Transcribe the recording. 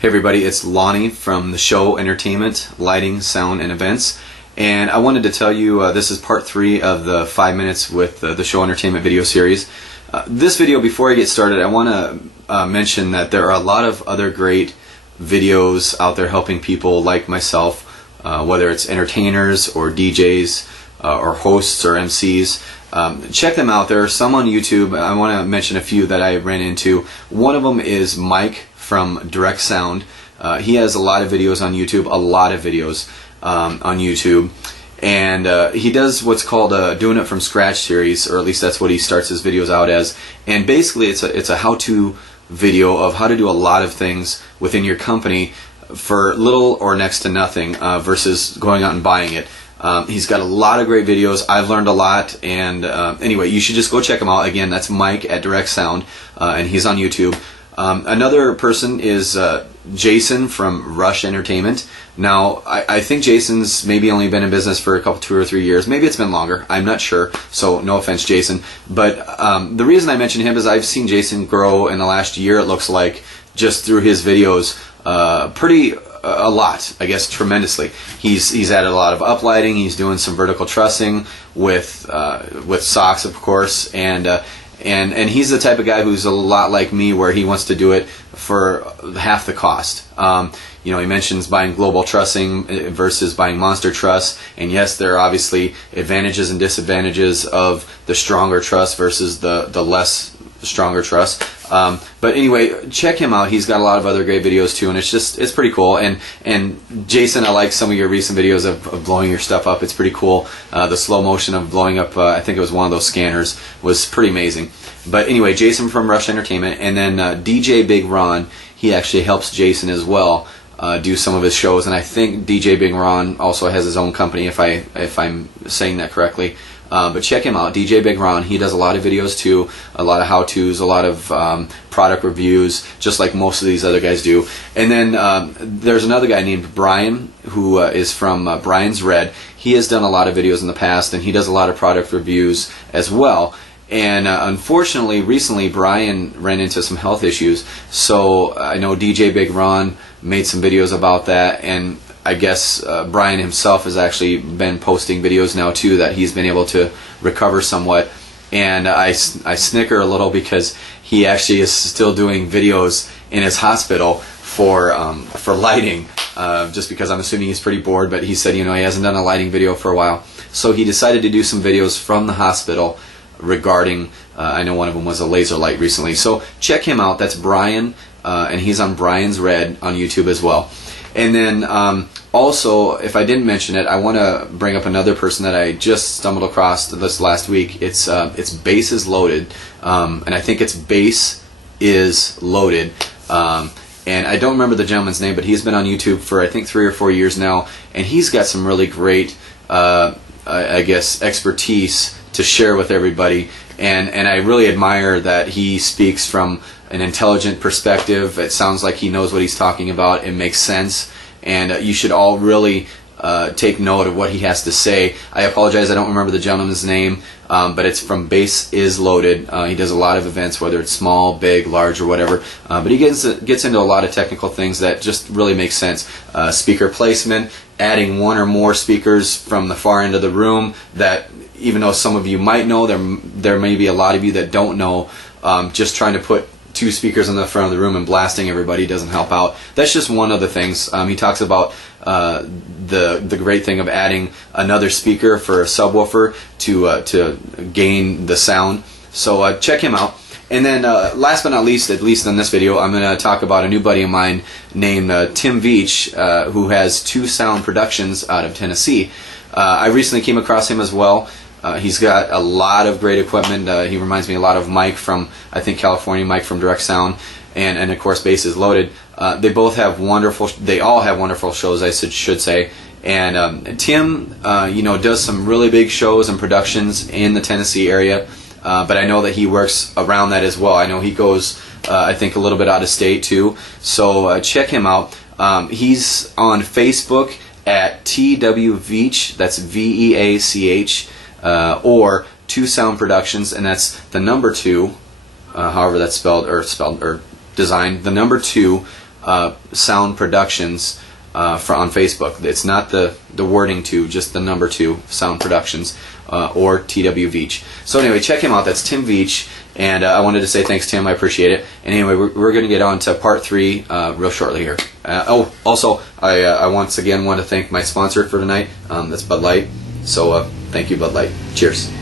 Hey everybody, it's Lonnie from the show Entertainment, Lighting, Sound, and Events. And I wanted to tell you this is part 3 of the 5 minutes with the show Entertainment video series. This video, before I get started, I want to mention that there are a lot of other great videos out there helping people like myself, whether it's entertainers or DJs or hosts or MCs. Check them out. There are some on YouTube. I want to mention a few that I ran into. One of them is Mike from Direct Sound. He has a lot of videos on YouTube, on YouTube, and he does what's called a Doing It From Scratch series, or at least that's what he starts his videos out as. And basically it's a how-to video of how to do a lot of things within your company for little or next to nothing versus going out and buying it. He's got a lot of great videos. I've learned a lot, and anyway, you should just go check him out. Again, that's Mike at Direct Sound, and he's on YouTube. Another person is Jason from Rush Entertainment. Now, I think Jason's maybe only been in business for a couple, 2 or 3 years. Maybe it's been longer. I'm not sure. So no offense, Jason. But the reason I mention him is I've seen Jason grow in the last year, it looks like, just through his videos a lot, I guess, tremendously. He's added a lot of uplighting. He's doing some vertical trussing with socks, of course, and he's the type of guy who's a lot like me, where he wants to do it for half the cost. He mentions buying global trussing versus buying monster truss, and yes, there are obviously advantages and disadvantages of the stronger truss versus the less stronger truss. But anyway, check him out. He's got a lot of other great videos too, and it's pretty cool. And Jason, I like some of your recent videos of blowing your stuff up. It's pretty cool. The slow motion of blowing up, I think it was one of those scanners, was pretty amazing. But anyway, Jason from Rush Entertainment, and then DJ Big Ron, he actually helps Jason as well do some of his shows, and I think DJ Big Ron also has his own company, if I'm saying that correctly. But check him out, DJ Big Ron. He does a lot of videos too, a lot of how-tos, a lot of product reviews, just like most of these other guys do. And then there's another guy named Brian, who is from Brian's Red. He has done a lot of videos in the past, and he does a lot of product reviews as well. And unfortunately, recently, Brian ran into some health issues. So I know DJ Big Ron made some videos about that, and I guess Brian himself has actually been posting videos now too, that he's been able to recover somewhat. And I snicker a little because he actually is still doing videos in his hospital for lighting, just because I'm assuming he's pretty bored. But he said, he hasn't done a lighting video for a while, so he decided to do some videos from the hospital regarding, I know one of them was a laser light recently. So check him out. That's Brian, and he's on Brian's Red on YouTube as well. And then also, if I didn't mention it, I want to bring up another person that I just stumbled across this last week. It's Bass is Loaded, and I think it's Bass is Loaded. And I don't remember the gentleman's name, but he's been on YouTube for I think 3 or 4 years now, and he's got some really great, I guess, expertise to share with everybody. And I really admire that he speaks from an intelligent perspective. It sounds like he knows what he's talking about. It makes sense, and you should all really take note of what he has to say. I apologize, I don't remember the gentleman's name, but it's from Bass is Loaded. He does a lot of events, whether it's small, big, large, or whatever, but he gets into a lot of technical things that just really make sense. Speaker placement, adding 1 or more speakers from the far end of the room, that even though some of you might know, there may be a lot of you that don't know. Just trying to put 2 speakers in the front of the room and blasting everybody doesn't help out. That's just one of the things. He talks about the great thing of adding another speaker for a subwoofer to gain the sound. So check him out. And then last but not least, at least in this video, I'm going to talk about a new buddy of mine named Tim Veach, who has 2 Sound Productions out of Tennessee. I recently came across him as well. He's got a lot of great equipment. He reminds me a lot of Mike from, I think, California, Mike from Direct Sound, and of course Bass is Loaded. They all have wonderful shows, I should say. And Tim, does some really big shows and productions in the Tennessee area. But I know that he works around that as well. I know he goes, I think, a little bit out of state too. So check him out. He's on Facebook at TW Veach. That's VEACH. Or 2 Sound Productions, and that's the number 2, however that's spelled or designed, the number 2 Sound Productions on Facebook. It's not the wording 2, just the number 2, Sound Productions, or TW Veach. So anyway, check him out. That's Tim Veach, and I wanted to say thanks, Tim. I appreciate it. And anyway, we're going to get on to part 3 real shortly here. Also, I once again want to thank my sponsor for tonight. That's Bud Light. So thank you, Bud Light. Cheers.